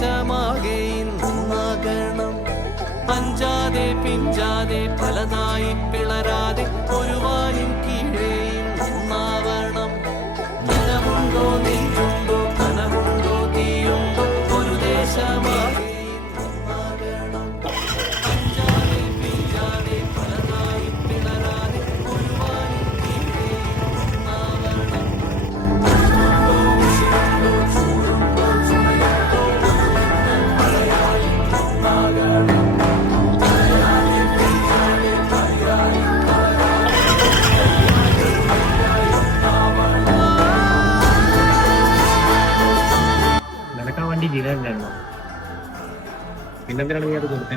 ദേശമാകെ ഇന്നൊന്നാകണം. അഞ്ചാതെ പിഞ്ചാതെ പലതായി പിളരാതെ ഒരു വാനിൻ കീഴേ ഇന്നൊന്നാവണം. നിലമുണ്ടോ നെയ്യുണ്ടോ കനവുണ്ടോ തീയുണ്ടോ ഒരു ദേശമാകെ ഇന്നൊന്നാകണം. അഞ്ചാതെ പിഞ്ചാതെ പലതായി പിളരാതെ ഒരു വാനിൻ കീഴേ ഇന്നൊന്നാവണം. നിനക്ക് ആ വണ്ടി ജീവനുണ്ടായിരുന്നോ? പിന്നെന്തിനാണ് നീ അത് കൊടുത്തേ?